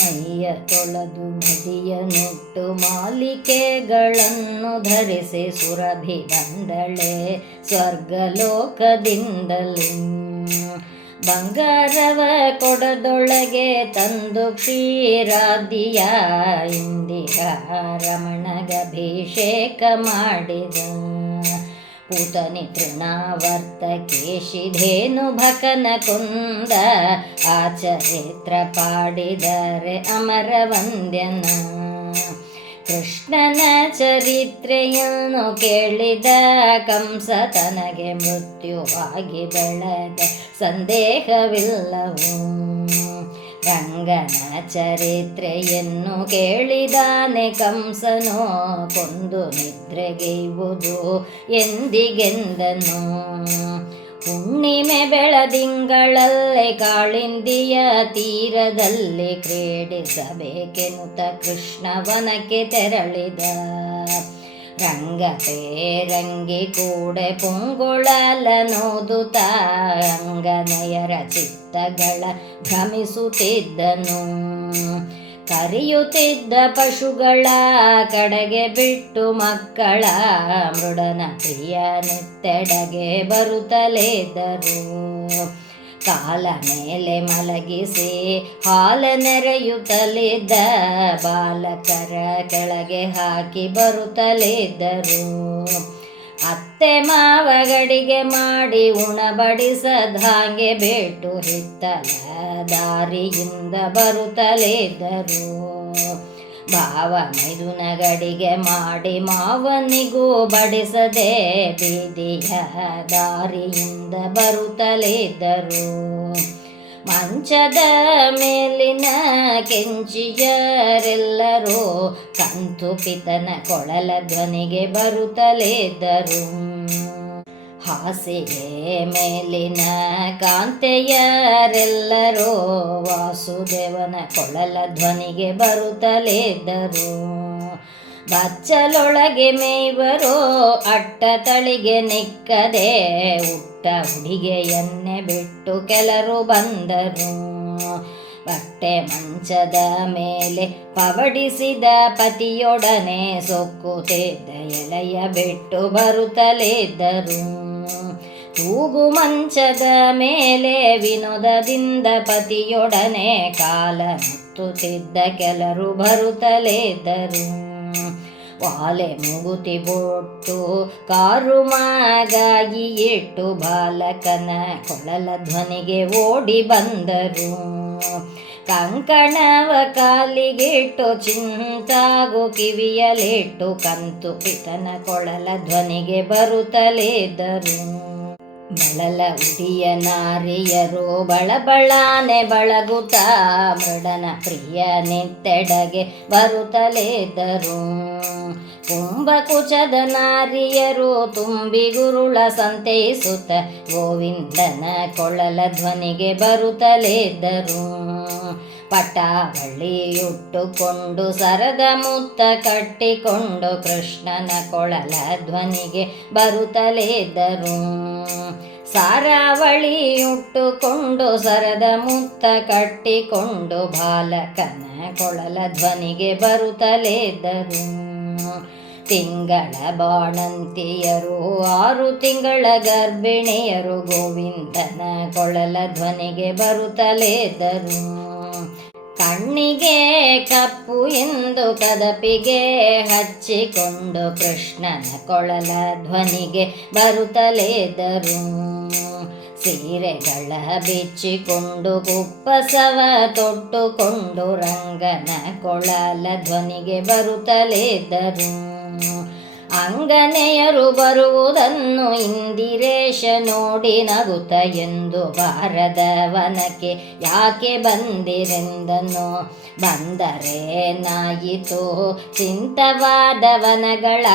ಮೈಯ ತೊಳೆದು ಮದಿಯ ನುಟ್ಟು ಮಾಲಿಕೆಗಳನ್ನು ಧರಿಸಿ ಸುರಭಿ ಬಂದಳೆ ಸ್ವರ್ಗಲೋಕದಿಂದಲೂ. ಬಂಗಾರವ ಕೊಡದೊಳಗೆ ತಂದು ಕ್ಷೀರಾದಿಯ ಇಂದಿರಾ ರಮಣಗಭಿಷೇಕ ಮಾಡಿದ. ಪೂತನಿ ತೃಣಾವರ್ತ ಕೇಶಿಧೇನು ಭಕನ ಕೊಂದ ಆ ಚರಿತ್ರ ಪಾಡಿದರೆ ಅಮರ ವಂದ್ಯನ. ಕೃಷ್ಣನ ಚರಿತ್ರೆಯನ್ನು ಕೇಳಿದ ಕಂಸ ತನಗೆ ಮೃತ್ಯುವಾಗಿ ಬೆಳೆದ ಸಂದೇಹವಿಲ್ಲವು. ರಂಗನ ಚರಿತ್ರೆಯನ್ನು ಕೇಳಿದಾನೆ ಕಂಸನು ಕೊಂದು ನಿದ್ರೆಗೈವುದು ಎಂದಿಗೆಂದನು. ಹುಣ್ಣಿಮೆ ಬೆಳದಿಂಗಳಲ್ಲೇ ಕಾಳಿಂದಿಯ ತೀರದಲ್ಲಿ ಕ್ರೀಡಿಸಬೇಕೆನ್ನುತ್ತ ಕೃಷ್ಣ ವನಕ್ಕೆ ತೆರಳಿದ. ರಂಗ ಪೇರಂಗಿ ಕೂಡೆ ಪುಂಗುಳಲನೋದುತ್ತ ಅಂಗನೆಯರ ಚಿತ್ತಗಳ ಭ್ರಮಿಸುತ್ತಿದ್ದನು. ಕರೆಯುತ್ತಿದ್ದ ಪಶುಗಳ ಕಡೆಗೆ ಬಿಟ್ಟು ಮಕ್ಕಳ ಮೃಡನ ಪ್ರಿಯನೆತ್ತೆಡೆಗೆ ಬರುತ್ತಲೇದರು. ಕಾಲ ಮೇಲೆ ಮಲಗಿಸಿ ಹಾಲ ನೆರೆಯುತ್ತಲಿದ್ದ ಬಾಲಕರ ಕೆಳಗೆ ಹಾಕಿ ಬರುತ್ತಲಿದ್ದರು. ಅತ್ತೆ ಮಾವಗಡಿಗೆ ಮಾಡಿ ಉಣಬಡಿಸದ ಹಾಗೆ ಬೇಟು ಹಿತ್ತಲ ದಾರಿಯಿಂದ ಬರುತ್ತಲಿದ್ದರು. ಭಾವ ಮೈದುನಗಡಿಗೆ ಮಾಡಿ ಮಾವನಿಗೂ ಬಡಿಸದೆ ಬೀದಿಯ ದಾರಿಯಿಂದ ಬರುತ್ತಲಿದ್ದರು. ಮಂಚದ ಮೇಲಿನ ಕೆಂಚಿಯರೆಲ್ಲರೂ ಕಂತು ಪಿತನ ಕೊಳಲ ಧ್ವನಿಗೆ ಬರುತ್ತಲಿದ್ದರು. ಹಾಸಿಗೆ ಮೇಲಿನ ಕಾಂತೆಯರೆಲ್ಲರೂ ವಾಸುದೇವನ ಕೊಳಲ ಧ್ವನಿಗೆ ಬರುತ್ತಲಿದ್ದರು. ಬಚ್ಚಲೊಳಗೆ ಮೇಯ್ವರು ಅಟ್ಟ ತಳಿಗೆ ನಿಕ್ಕದೆ ಉಟ್ಟ ಹುಡುಗೆಯನ್ನೇ ಬಿಟ್ಟು ಕೆಲರು ಬಂದರು. ಬಟ್ಟೆ ಮಂಚದ ಮೇಲೆ ಪವಡಿಸಿದ ಪತಿಯೊಡನೆ ಸೊಕ್ಕುತ್ತಿದ್ದ ಎಲೆಯ ಬಿಟ್ಟು ಬರುತ್ತಲಿದ್ದರು. ತೂಗು ಮಂಚದ ಮೇಲೆ ವಿನೋದದಿಂದ ಪತಿಯೊಡನೆ ಕಾಲ ಮುತ್ತುತ್ತಿದ್ದ ಕೆಲರು ಬರುತ್ತಲಿದ್ದರು. ವಾಲೆ ಮುಗುತಿ ಬೊಟ್ಟು ಕಾರು ಮಾಗಾಗಿ ಇಟ್ಟು ಬಾಲಕನ ಕೊಳಲ ಧ್ವನಿಗೆ ಓಡಿ ಬಂದರು. ಕಂಕಣವ ಕಾಲಿಗಿಟ್ಟು ಚಿಂತಾಗು ಕಿವಿಯಲಿಟ್ಟು ಕಂತು ಪಿತನ ಕೊಳಲ ಧ್ವನಿಗೆ ಬರುತ್ತಲಿದ್ದರು. ಬಳಲ ಉಡಿಯ ನಾರಿಯರು ಬಳಬಳಾನೆ ಬಳಗುತ್ತ ಮೃಡನ ಪ್ರಿಯ ನಿತ್ತೆಡೆಗೆ ಬರುತ್ತಲಿದ್ದರು. ಕುಂಭಕುಚದ ನಾರಿಯರು ತುಂಬಿ ಗುರುಳ ಸಂತೈಸುತ್ತ ಗೋವಿಂದನ ಕೊಳಲ ಧ್ವನಿಗೆ ಬರುತ್ತಲಿದ್ದರು. ಪಟಾವಳಿಯುಟ್ಟುಕೊಂಡು ಸರದ ಮುತ್ತ ಕಟ್ಟಿಕೊಂಡು ಕೃಷ್ಣನ ಕೊಳಲ ಧ್ವನಿಗೆ ಬರುತ್ತಲಿದ್ದರು. ಸಾರಾವಳಿಯುಟ್ಟುಕೊಂಡು ಸರದ ಮುತ್ತ ಕಟ್ಟಿಕೊಂಡು ಬಾಲಕನ ಕೊಳಲ ಧ್ವನಿಗೆ ಬರುತ್ತಲಿದ್ದರು. ತಿಂಗಳ ಬಾಣಂತಿಯರು 6 ತಿಂಗಳ ಗರ್ಭಿಣಿಯರು ಗೋವಿಂದನ ಕೊಳಲ ಧ್ವನಿಗೆ ಬರುತ್ತಲಿದ್ದರು. ಕಣ್ಣಿಗೆ ಕಪ್ಪು ಎಂದು ಕದಪಿಗೆ ಹಚ್ಚಿಕೊಂಡು ಕೃಷ್ಣನ ಕೊಳಲ ಧ್ವನಿಗೆ ಬರುತ್ತಲಿದ್ದರು. ಸೀರೆಗಳ ಬಿಚ್ಚಿಕೊಂಡು ಕುಪ್ಪಸವ ತೊಟ್ಟುಕೊಂಡು ರಂಗನ ಕೊಳಲ ಧ್ವನಿಗೆ ಬರುತ್ತಲಿದ್ದರು. ಅಂಗನೆಯರು ಬರುವುದನ್ನು ಇಂದಿರೇಶ ನೋಡಿ ನಗುತ್ತ ಎಂದು ಬಾರದ ವನಕ್ಕೆ ಯಾಕೆ ಬಂದಿರೆಂದನು. ಬಂದರೇನಾಯಿತು ಚಿಂತವಾದ ವನಗಳ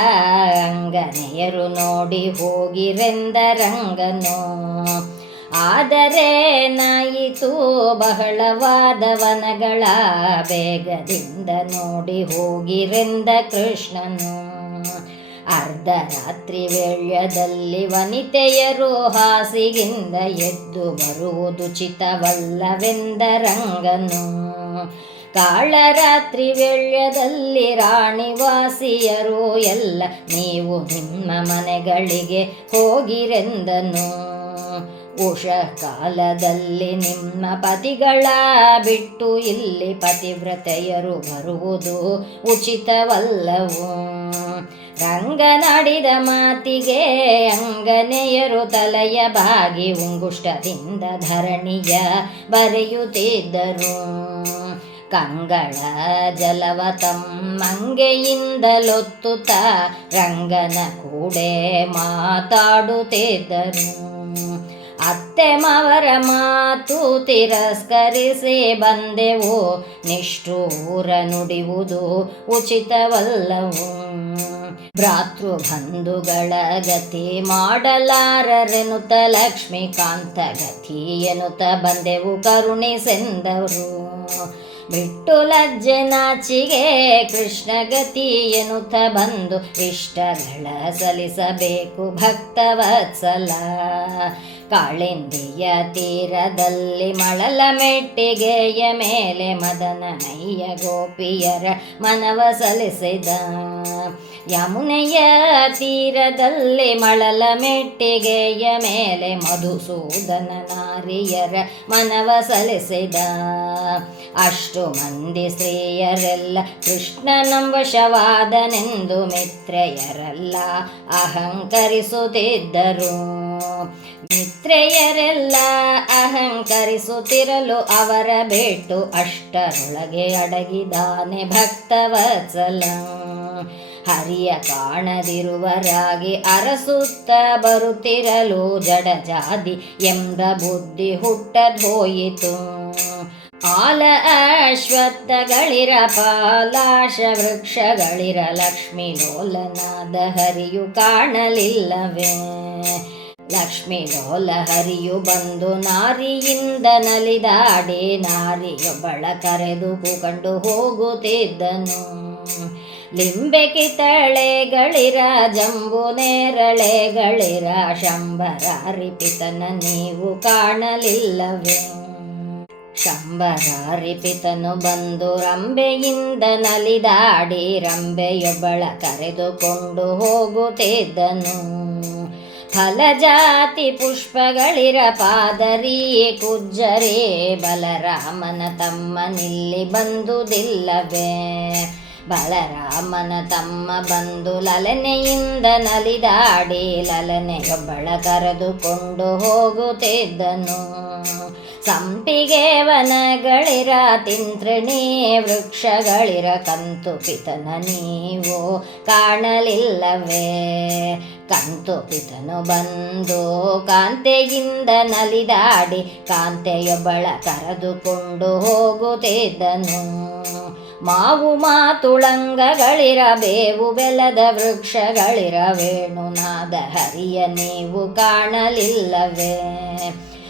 ಅಂಗನೆಯರು ನೋಡಿ ಹೋಗಿರೆಂದ ರಂಗನು. ಆದರೇನಾಯಿತು ಬಹಳವಾದ ವನಗಳ ಬೇಗದಿಂದ ನೋಡಿ ಹೋಗಿರೆಂದ ಕೃಷ್ಣನು. ಅರ್ಧರಾತ್ರಿ ವೇಳ್ಯದಲ್ಲಿ ವನಿತೆಯರು ಹಾಸಿಗಿಂದ ಎದ್ದು ಬರುವುದು ಚಿತವಲ್ಲವೆಂದ ರಂಗನು. ಕಾಳರಾತ್ರಿ ವೇಳ್ಯದಲ್ಲಿ ರಾಣಿವಾಸಿಯರು ಎಲ್ಲ ನೀವು ನಿಮ್ಮ ಮನೆಗಳಿಗೆ ಹೋಗಿರೆಂದನು. ಉಷ ಕಾಲದಲ್ಲಿ ನಿಮ್ಮ ಪತಿಗಳ ಬಿಟ್ಟು ಇಲ್ಲಿ ಪತಿವ್ರತೆಯರು ಬರುವುದು ಉಚಿತವಲ್ಲವು. ರಂಗನಾಡಿದ ಮಾತಿಗೆ ಅಂಗನೆಯರು ತಲೆಯ ಬಾಗಿ ಉಂಗುಷ್ಟದಿಂದ ಧರಣಿಯ ಬರೆಯುತ್ತಿದ್ದರು. ಕಂಗಳ ಜಲವ ತಮ್ಮಂಗೆಯಿಂದಲೊತ್ತುತ್ತ ರಂಗನ ಕೂಡೆ ಮಾತಾಡುತ್ತಿದ್ದರು. ಅತ್ತೆ ಮಾವರ ಮಾತು ತಿರಸ್ಕರಿಸಿ ಬಂದೆವು, ನಿಷ್ಠೂರ ನುಡಿಯುವುದು ಉಚಿತವಲ್ಲವು. ಭ್ರಾತೃಬಂಧುಗಳ ಗತಿ ಮಾಡಲಾರರೆನುತ ಲಕ್ಷ್ಮೀಕಾಂತ ಗತಿ ಎನ್ನುತ್ತ ಬಂದೆವು ಕರುಣಿಸೆಂದರು. ಬಿಟ್ಟು ಲಜ್ಜೆ ನಾಚಿಗೆ ಕೃಷ್ಣ ಗತಿ ಎನ್ನುತ್ತ ಬಂದು ಇಷ್ಟಗಳ ಸಲ್ಲಿಸಬೇಕು ಭಕ್ತವತ್ಸಲ. ಕಾಳಿಂದಿಯ ತೀರದಲ್ಲಿ ಮಳಲ ಮೆಟ್ಟಿಗೆಯ ಮೇಲೆ ಮದನನಯ್ಯ ಗೋಪಿಯರ ಮನವ ಸಲ್ಲಿಸಿದ. ಯಮುನೆಯ ತೀರದಲ್ಲಿ ಮಳಲ ಮೆಟ್ಟಿಗೆಯ ಮೇಲೆ ಮಧುಸೂದನ ನಾರಿಯರ ಮನವ ಸಲ್ಲಿಸಿದ. ಅಷ್ಟು ಮಂದಿ ಸ್ತ್ರೀಯರೆಲ್ಲ ಕೃಷ್ಣನಂ ವಶವಾದನೆಂದು ಮಿತ್ರೆಯರೆಲ್ಲ ಅಹಂಕರಿಸುತ್ತಿದ್ದರು. ಮಿತ್ರೆಯರೆಲ್ಲ ಅಹಂಕರಿಸುತ್ತಿರಲು ಅವರ ಬಿಟ್ಟು ಅಷ್ಟರೊಳಗೆ ಅಡಗಿದಾನೆ ಭಕ್ತವತ್ಸಲ. ಹರಿಯ ಕಾಣದಿರುವರಾಗಿ ಅರಸುತ್ತ ಬರುತ್ತಿರಲು ಜಡಜಾದಿ ಎಂಬ ಬುದ್ಧಿ ಹುಟ್ಟದೋಯಿತು. ಆಲ ಅಶ್ವತ್ಥಗಳಿರ ಪಾಲಾಶ ವೃಕ್ಷಗಳಿರ ಲಕ್ಷ್ಮೀ ಲೋಲನಾದ ಹರಿಯು ಕಾಣಲಿಲ್ಲವೇ. ಲಕ್ಷ್ಮೀ ಲೋಲ ಹರಿಯು ಬಂದು ನಾರಿಯಿಂದ ನಲಿದಾಡಿ ನಾರಿಯೊಬ್ಬಳ ಕರೆದುಕೊಂಡು ಹೋಗುತ್ತಿದ್ದನು. ಲಿಂಬೆ ಕಿತಳೆಗಳಿರ ಜಂಬು ನೇರಳೆಗಳಿರ ಶಂಬರಾರಿಪಿತನ ನೀವು ಕಾಣಲಿಲ್ಲವೇ. ಶಂಬರಾರಿಪಿತನು ಬಂದು ರಂಬೆಯಿಂದ ನಲಿದಾಡಿ ರಂಬೆಯೊಬ್ಬಳ ಕರೆದುಕೊಂಡು ಹೋಗುತ್ತಿದ್ದನು. ಫಲಜಾತಿ ಪುಷ್ಪಗಳಿರ ಪಾದರಿ ಕುಜ್ಜರೇ ಬಲರಾಮನ ತಮ್ಮನಿಲ್ಲಿ ಬಂದುದಿಲ್ಲವೇ. ಬಲರಾಮನ ತಮ್ಮ ಬಂದು ಲಲನೆಯಿಂದ ನಲಿದಾಡಿ ಲಲನೆಯೊಬ್ಬಳ ಕರೆದುಕೊಂಡು ಹೋಗುತ್ತಿದ್ದನು. ಸಂಪಿಗೆ ವನಗಳಿರ ತಿಂತ್ರಿಣಿ ವೃಕ್ಷಗಳಿರ ಕಂತು ಪಿತನ ನೀವು ಕಾಣಲಿಲ್ಲವೇ. ಕಂತು ಪಿತನು ಬಂದು ಕಾಂತೆಯಿಂದ ನಲಿದಾಡಿ ಕಾಂತೆಯೊಬ್ಬಳ ಕರೆದುಕೊಂಡು ಹೋಗುತ್ತಿದ್ದನು. ಮಾವು ಮಾತುಳಂಗಗಳಿರ ಬೇವು ಬೆಲ್ಲದ ವೃಕ್ಷಗಳಿರ ವೇಣುನಾದ ಹರಿಯ ನೀವು ಕಾಣಲಿಲ್ಲವೇ.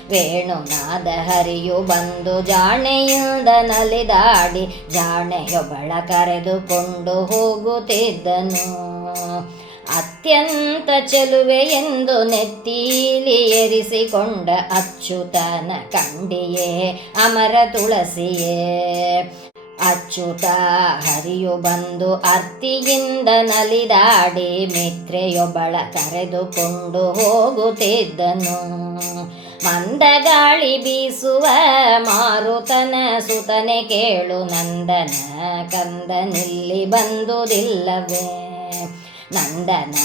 ವೇಣುನಾದ ಹರಿಯು ಬಂದು ಜಾಣೆಯಿಂದ ನಲಿದಾಡಿ ಜಾಣೆಯೊಬ್ಬಳ ಕರೆದುಕೊಂಡು ಹೋಗುತ್ತಿದ್ದನು. ಅತ್ಯಂತ ಚೆಲುವೆ ಎಂದು ನೆತ್ತೀಲಿ ಏರಿಸಿಕೊಂಡ ಅಚ್ಯುತನ ಕಂಡಿಯೇ ಅಮರ ತುಳಸಿಯೇ. ಅಚ್ಯುತ ಹರಿಯು ಬಂದು ಅರ್ತಿಯಿಂದ ನಲಿದಾಡಿ ಮಿತ್ರೆಯೊಬ್ಬಳ ಕರೆದುಕೊಂಡು ಹೋಗುತ್ತಿದ್ದನು. ಮಂದಗಾಳಿ ಬೀಸುವ ಮಾರುತನ ಸುತನೆ ಕೇಳು ನಂದನ ಕಂದನಿಲ್ಲಿ ಬಂದುದಿಲ್ಲವೇ. ನಂದನ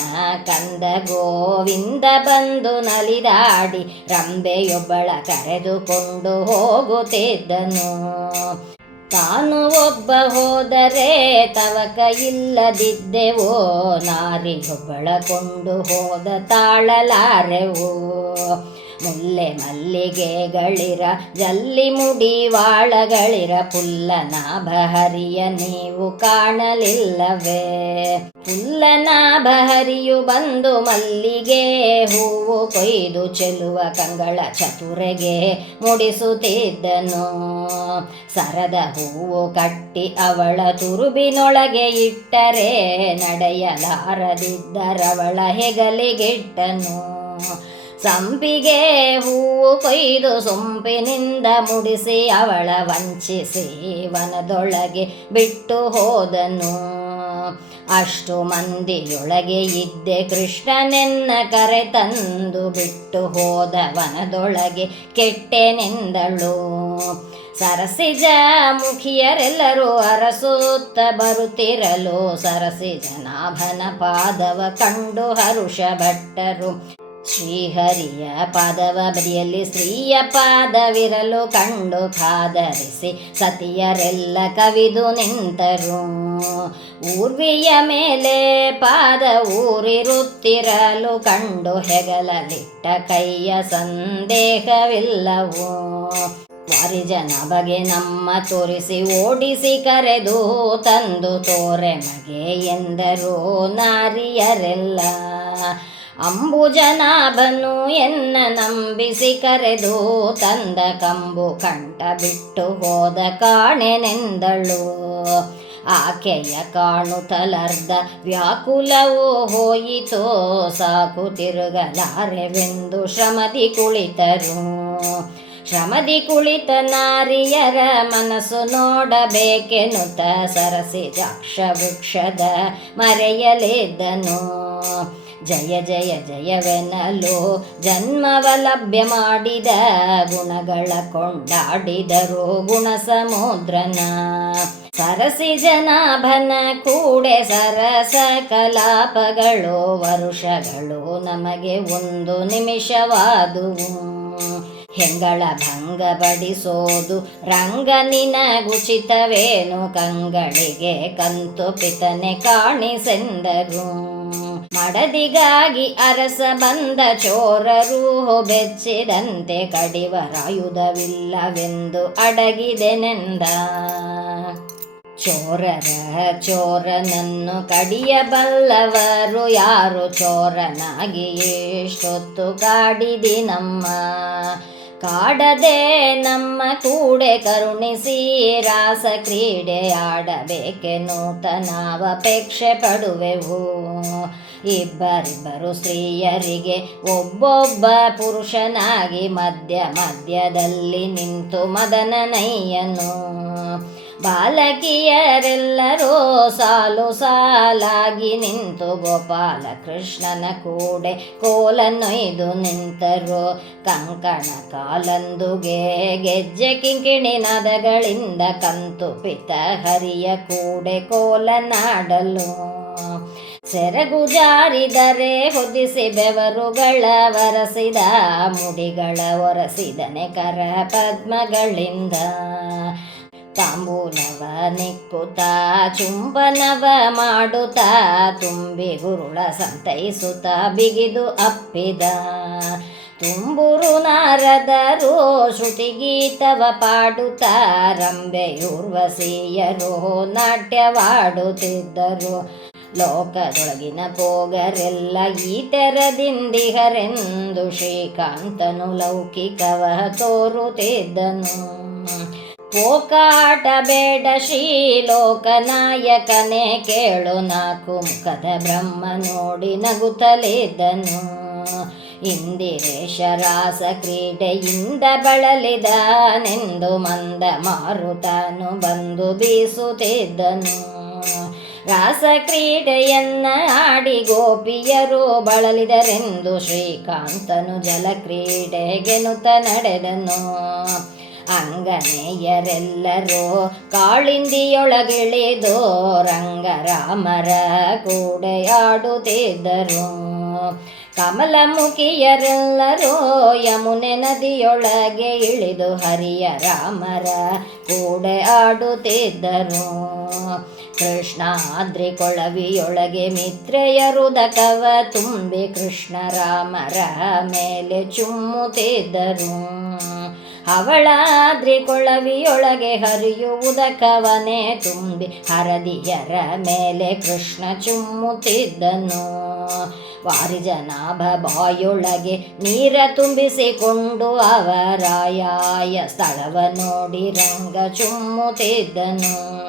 ಕಂದ ಗೋವಿಂದ ಬಂದು ನಲಿದಾಡಿ ರಂಬೆಯೊಬ್ಬಳ ಕರೆದುಕೊಂಡು ಹೋಗುತ್ತಿದ್ದನು. ತಾನು ಒಬ್ಬ ಹೋದರೆ ತವಕ ಇಲ್ಲದಿದ್ದೆವೋ ನಾರಿಯೊಬ್ಬಳ ಕೊಂಡು ಹೋದ ತಾಳಲಾರೆವು. ಮುಲ್ಲೆ ಮಲ್ಲಿಗೆಗಳಿರ ಜಲ್ಲಿ ಮುಡಿ ವಾಳಗಳಿರ ಪುಲ್ಲನಾಭ ಹರಿಯ ನೀವು ಕಾಣಲಿಲ್ಲವೇ. ಪುಲ್ಲನಾಭ ಹರಿಯು ಬಂದು ಮಲ್ಲಿಗೆ ಹೂವು ಕೊಯ್ದು ಚೆಲುವ ಕಂಗಳ ಚತುರೆಗೆ ಮುಡಿಸುತ್ತಿದ್ದನು. ಸರದ ಹೂವು ಕಟ್ಟಿ ಅವಳ ತುರುಬಿನೊಳಗೆ ಇಟ್ಟರೆ ನಡೆಯಲಾರದಿದ್ದರವಳ ಹೆಗಲಿಗಿಟ್ಟನು. ಸಂಪಿಗೆ ಹೂವು ಕೊಯ್ದು ಸೊಂಪಿನಿಂದ ಮುಡಿಸಿ ಅವಳ ವಂಚಿಸಿ ವನದೊಳಗೆ ಬಿಟ್ಟು ಹೋದನು. ಅಷ್ಟು ಮಂದಿಯೊಳಗೆ ಇದ್ದೆ ಕೃಷ್ಣನೆನ್ನ ಕರೆ ತಂದು ಬಿಟ್ಟು ಹೋದ ವನದೊಳಗೆ ಕೆಟ್ಟೆನೆಂದಳು. ಸರಸಿಜ ಮುಖಿಯರೆಲ್ಲರೂ ಅರಸುತ್ತ ಬರುತ್ತಿರಲು ಸರಸಿಜನಾಭನ ಪಾದವ ಕಂಡು ಹರುಷ ಭಟ್ಟರು. ಶ್ರೀಹರಿಯ ಪಾದವ ಬದಿಯಲ್ಲಿ ಸ್ತ್ರೀಯ ಪಾದವಿರಲು ಕಂಡು ಕಾದರಿಸಿ ಸತಿಯರೆಲ್ಲ ಕವಿದು ನಿಂತರು. ಊರ್ವಿಯ ಮೇಲೆ ಪಾದ ಊರಿರುತ್ತಿರಲು ಕಂಡು ಹೆಗಲಲಿಟ್ಟ ಕೈಯ ಸಂದೇಹವಿಲ್ಲವು. ವಾರಿಜನ ಬಗೆ ನಮ್ಮ ತೋರಿಸಿ ಓಡಿಸಿ ಕರೆದು ತಂದು ತೋರೆ ಮಗೆ ಎಂದರು ನಾರಿಯರೆಲ್ಲ. ಅಂಬುಜನಾಭನು ಎನ್ನ ನಂಬಿಸಿ ಕರೆದು ತಂದ ಕಂಬು ಕಂಠ ಬಿಟ್ಟು ಹೋದ ಕಾಣೆನೆಂದಳು. ಆಕೆಯ ಕಾಣುತ್ತಲರ್ಧ ವ್ಯಾಕುಲವೂ ಹೋಯಿತೋ ಸಾಕು ತಿರುಗಲಾರೆವೆಂದು ಶ್ರಮದಿ ಕುಳಿತರು. ಶ್ರಮದಿ ಕುಳಿತ ನಾರಿಯರ ಮನಸ್ಸು ನೋಡಬೇಕೆನ್ನುತ್ತ ಸರಸಿಜಾಕ್ಷ ವೃಕ್ಷದ ಮರೆಯಲಿದ್ದನು. ಜಯ ಜಯ ಜಯವೆನಲು ಜನ್ಮವ ಲಭ್ಯ ಮಾಡಿದ ಗುಣಗಳ ಕೊಂಡಾಡಿದರು ಗುಣ ಸಮುದ್ರನ. ಸರಸಿಜನಾಭನ ಕೂಡೆ ಸರಸ ಕಲಾಪಗಳು ವರುಷಗಳು ನಮಗೆ ಒಂದು ನಿಮಿಷವಾದುವು. ಹೆಂಗಳ ಭಂಗ ಬಡಿಸೋದು ರಂಗನಿನ ಗುಚಿತವೇನು ಕಂಗಳಿಗೆ ಕಂತು ಪಿತನೆ ಕಾಣಿಸೆಂದರು. ಮಡದಿಗಾಗಿ ಅರಸ ಬಂದ ಚೋರರು ಬೆಚ್ಚಿದಂತೆ ಕಡಿವರಾಯುಧವಿಲ್ಲವೆಂದು ಅಡಗಿದೆನೆಂದ. ಚೋರನನ್ನು ಕಡಿಯಬಲ್ಲವರು ಯಾರು ಚೋರನಾಗಿ ಎಷ್ಟೊತ್ತು ಕಾಡಿದಿ ನಮ್ಮ. ಕಾಡದೆ ನಮ್ಮ ಕೂಡೆ ಕರುಣಿಸಿ ರಾಸ ಕ್ರೀಡೆ ಆಡಬೇಕೆನ್ನುತ್ತ ನಾವಪೇಕ್ಷೆ ಪಡುವೆವು. ಇಬ್ಬರಿಬ್ಬರು ಸ್ತ್ರೀಯರಿಗೆ ಒಬ್ಬೊಬ್ಬ ಪುರುಷನಾಗಿ ಮಧ್ಯದಲ್ಲಿ ನಿಂತು ಮದನನಯ್ಯನು. ಬಾಲಕಿಯರೆಲ್ಲರೂ ಸಾಲು ಸಾಲಾಗಿ ನಿಂತು ಗೋಪಾಲ ಕೃಷ್ಣನ ಕೂಡೆ ಕೋಲನ್ನೊಯ್ದು ನಿಂತರು. ಕಂಕಣ ಕಾಲಂದುಗೆ ಗೆಜ್ಜೆ ಕಿಂಕಿಣಿ ನಾದಗಳಿಂದ ಕಂತು ಪಿತ ಹರಿಯ ಕೂಡೆ ಕೋಲನಾಡಲು. ಸೆರಗು ಜಾರಿದರೆ ಹೊದಿಸಿ ಬೆವರುಗಳ ವರಸಿದ ಮುಡಿಗಳ ಒರಸಿದನೆ ಕರ ಪದ್ಮಗಳಿಂದ. ತಾಂಬೂಲವ ನಿಕ್ಕುತ್ತ ಚುಂಬನವ ಮಾಡುತ್ತಾ ತುಂಬಿ ಗುರುಳ ಸಂತೈಸುತ್ತ ಬಿಗಿದು ಅಪ್ಪಿದ. ತುಂಬುರು ನಾರದರು ಶ್ರುತಿಗೀತವ ಪಾಡುತ್ತಾ ರಂಬೆಯೂರ್ವಶೀಯರು ನಾಟ್ಯವಾಡುತ್ತಿದ್ದರು. ಲೋಕದೊಳಗಿನ ಪೋಗರೆಲ್ಲ ಈ ತೆರದಿಂದಿಹರೆಂದು ಶ್ರೀಕಾಂತನು ಲೌಕಿಕವ ತೋರುತ್ತಿದ್ದನು. ಪೋಕಾಟ ಬೇಡ ಶ್ರೀಲೋಕನಾಯಕನೇ ಕೇಳು ನಾಲ್ಕು ಮುಖದ ಬ್ರಹ್ಮ ನೋಡಿ ನಗುತ್ತಲಿದ್ದನು. ಇಂದಿರೇಶ ರಾಸ ಕ್ರೀಡೆಯಿಂದ ಬಳಲಿದನೆಂದು ಮಂದ ಮಾರುತನು ಬಂದು ಬೀಸುತ್ತಿದ್ದನು. ರಾಸ ಕ್ರೀಡೆಯನ್ನ ಆಡಿ ಗೋಪಿಯರು ಬಳಲಿದರೆಂದು ಶ್ರೀಕಾಂತನು ಜಲಕ್ರೀಡೆಗೆನುತ ನಡೆದನು. ಅಂಗನೇಯರೆಲ್ಲರೂ ಕಾಳಿಂದಿಯೊಳಗಿಳಿದು ರಂಗರಾಮರ ಕೂಡೆಯಾಡುತ್ತಿದ್ದರು. ಕಮಲಮುಖಿಯರೆಲ್ಲರೂ ಯಮುನೆ ನದಿಯೊಳಗೆ ಇಳಿದು ಹರಿಯ ರಾಮರ ಕೂಡೆ ಆಡುತ್ತಿದ್ದರು. ಕೃಷ್ಣಾದ್ರಿ ಕೊಳವಿಯೊಳಗೆ ಮಿತ್ರೆಯರುದಕವ ತುಂಬಿ ಕೃಷ್ಣ ರಾಮರ ಮೇಲೆ ಚುಮ್ಮುತ್ತಿದ್ದರು. ಅವಳಾದ್ರಿ ಕೊಳವಿಯೊಳಗೆ ಹರಿಯುವುದಕವನೇ ತುಂಬಿ ಹರದಿಯರ ಮೇಲೆ ಕೃಷ್ಣ ಚುಮ್ಮುತ್ತಿದ್ದನು. ವಾರಿಜನಾಭ ಬಾಯೊಳಗೆ ನೀರ ತುಂಬಿಸಿಕೊಂಡು ಅವರಾಯಾಯ ಸ್ಥಳವ ನೋಡಿ ರಂಗ ಚುಮ್ಮುತ್ತಿದ್ದನು.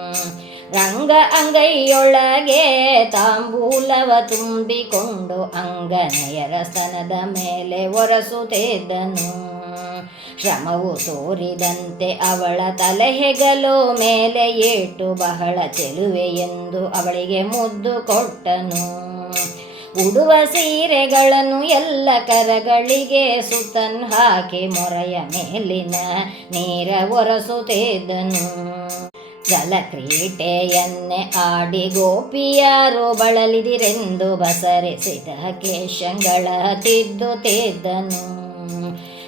ರಂಗ ಅಂಗೈಯೊಳಗೆ ತಾಂಬೂಲವ ತುಂಬಿಕೊಂಡು ಅಂಗನೆಯರ ಸ್ತನದ ಮೇಲೆ ಒರಸುತ್ತಿದ್ದನು. ಶ್ರಮವು ತೋರಿದಂತೆ ಅವಳ ತಲೆ ಹೆಗಲು ಮೇಲೆ ಏಟು ಬಹಳ ಚೆಲುವೆ ಎಂದು ಅವಳಿಗೆ ಮುದ್ದು ಕೊಟ್ಟನು. ಉಡುವ ಸೀರೆಗಳನ್ನು ಎಲ್ಲ ಕರಗಳಿಗೆ ಸುತ್ತನ್ ಹಾಕಿ ಮೊರೆಯ ಮೇಲಿನ ನೀರ ಒರಸುತ್ತಿದ್ದನು. ಜಲಕ್ರೀಡೆಯನ್ನೇ ಆಡಿ ಗೋಪಿಯಾರು ಬಳಲಿದಿರೆಂದು ಬಸರಿಸಿದ ಕೇಶಗಳ ತಿದ್ದುತ್ತಿದ್ದನು.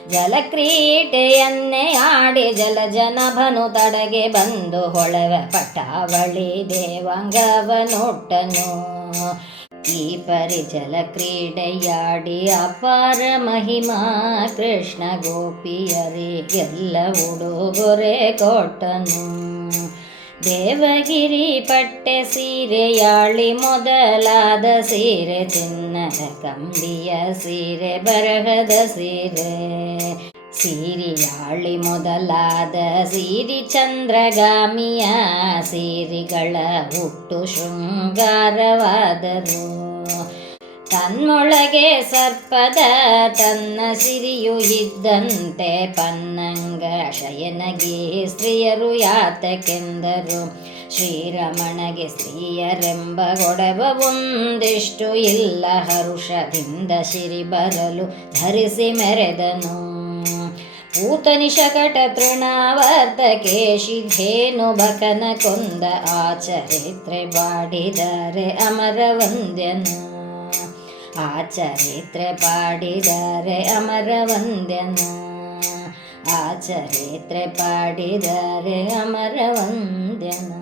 ಜಲಕ್ರೀಡೆಯನ್ನೇ ಆಡಿ ಜಲಜನಭನು ತಡಗೆ ಬಂದು ಹೊಳೆವ ಪಟಾವಳಿ ದೇವಾಂಗವನೊಟ್ಟನು. ಈ ಪರಿ ಜಲಕ್ರೀಡೆಯಾಡಿ ಅಪಾರ ಮಹಿಮಾ ಕೃಷ್ಣ ಗೋಪಿಯರಿಗೆಲ್ಲ ಉಡುಗೊರೆ ಕೊಟ್ಟನು. ದೇವಗಿರಿ ಪಟ್ಟೆ ಸೀರೆಯಾಳಿ ಮೊದಲಾದ ಸೀರೆ, ಚಿನ್ನದ ಕಂಬಿಯ ಸೀರೆ, ಬರಹದ ಸೀರೆ, ಸೀರಿಯಾಳಿ ಮೊದಲಾದ ಸೀರಿ ಚಂದ್ರಗಾಮಿಯ ಸೀರಿಗಳ ಹುಟ್ಟು ಶೃಂಗಾರವಾದರು. ತನ್ನೊಳಗೆ ಸರ್ಪದ ತನ್ನ ಸಿರಿಯು ಇದ್ದಂತೆ ಪನ್ನಂಗ ಶಯನಗೆ ಸ್ತ್ರೀಯರು ಯಾತಕೆಂದರು. ಶ್ರೀರಮಣಗೆ ಸ್ತ್ರೀಯರೆಂಬ ಗೊಡವ ಒಂದಿಷ್ಟು ಇಲ್ಲ, ಹರುಷದಿಂದ ಶಿರಿ ಬರಲು ಧರಿಸಿ ಮೆರೆದನು. ಪೂತನಿ ಶಕಟ ತೃಣಾವರ್ತಕೇಶಿ ಧೇನು ಬಕನ ಕೊಂದ ಆ ಚರಿತ್ರೆ ಪಾಡಿದರೆ ಅಮರ ವಂದ್ಯನು. ಆ ಚರಿತ್ರೆ ಪಾಡಿದರೆ ಅಮರ ವಂದ್ಯನು. ಆ ಚರಿತ್ರೆ ಪಾಡಿದರೆ ಅಮರ ವಂದ್ಯನು.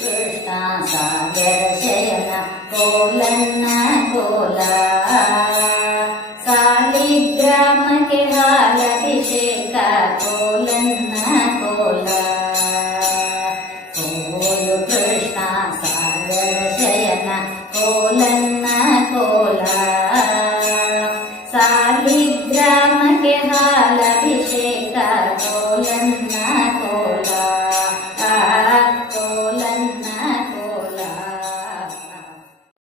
ಕೃಷ್ಣ ಸಾಗರ ಶಯನ ಕೋಲನ್ನ ಕೋಲ